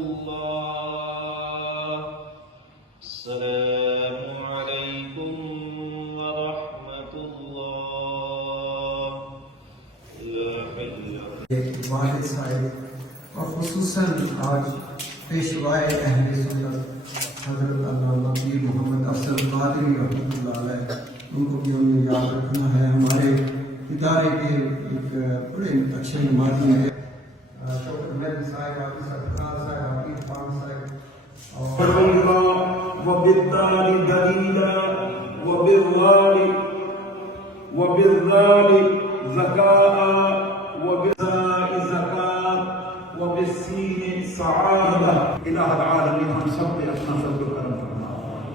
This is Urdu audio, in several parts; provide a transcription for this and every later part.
الله. السلام عليكم ورحمة الله. لا حل والد صاحب اور خصوصاً آج پیشوائے اہل سنت حضرت علامہ پیر محمد افضل قادری رحمۃ اللہ علیہ، ان کو بھی ہم نے یاد رکھنا ہے۔ ہمارے ادارے کے ایک بڑے اچھے نمازی ہیں، صاحب حافظ افطار صاحب، حافظ خان صاحب، اور وبالدار دليلا وبالذال زكاء وبالزاء زكاة وبالسين سعادة۔ الہ العالمین ہم سب پہ اپنا فضل و کرم فرما۔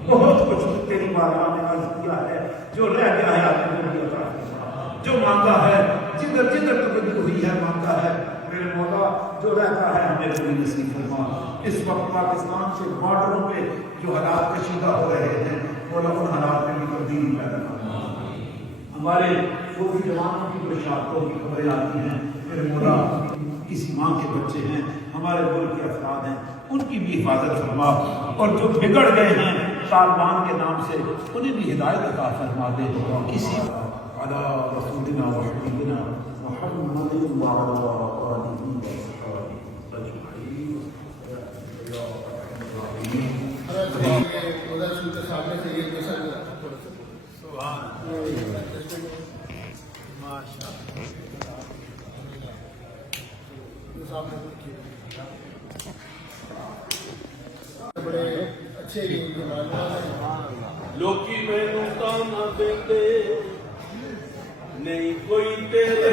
بہت کچھ تیری بارگاہ میں عرض کیا ہے، جو رہ گیا ہے آپ نے بھی عطا فرما، جو مانگا ہے جدھر جدھر توجہ ہوئی ہے مانگا ہے میرے مولا، جو رہتا ہے ہمیں کوئی نصیب فرما۔ اس وقت پاکستان سے بارڈروں پہ جو حالات کشیدہ ہو رہے ہیں مولا ان حالات میں بھی تبدیلی پیدا کرنا۔ ہمارے فوجی جوانوں کی بڑی شہادتوں کی خبریں آتی ہیں میرے مولا، کسی ماں کے بچے ہیں، ہمارے ملک کے افراد ہیں، ان کی بھی حفاظت فرما، اور جو بگڑ گئے ہیں طالبان کے نام سے انہیں بھی ہدایت عطا فرما دے۔ کسی علی رسولنا و حبیبنا محمد وعلی آلہ وصحبہ اجمعین۔ بڑے اچھے لوکی مینو تانا دیندے نہیں کوئی تیرے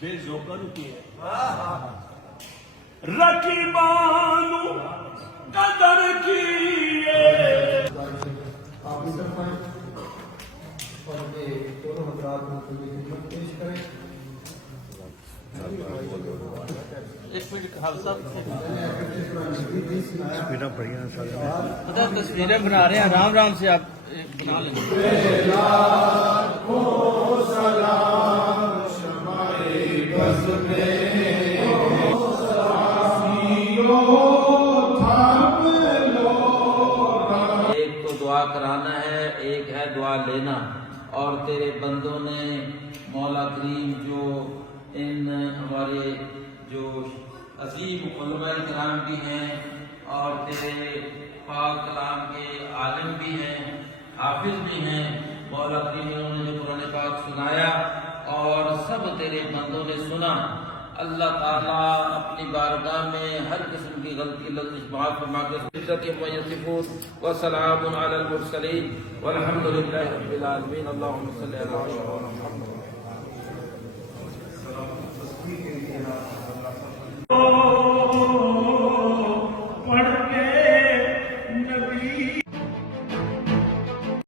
بے زوکر کی ہے رقیبانو قدر کیے۔ آپ اس طرف آئیں اور یہ دونوں حضرات کو خدمت پیش کریں۔ تصویریں بنا رہے ہیں، آرام آرام سے آپ بنا لیں۔ ایک تو دعا کرانا ہے، ایک ہے دعا لینا، اور تیرے بندوں نے مولا کریم جو ان ہمارے جو عظیم علماء کرام بھی ہیں اور تیرے پاک کلام کے عالم بھی ہیں، حافظ بھی ہیں، مولا کریم انہوں نے جو قرآن پاک سنایا اور سب تیرے بندوں نے سنا، اللہ تعالیٰ اپنی بارگاہ میں ہر قسم کی غلطی لغزش معاف فرما کے عزت یصفون وسلام علی المرسلین والحمد للہ رب العالمین۔ اللہم صلی علی محمد۔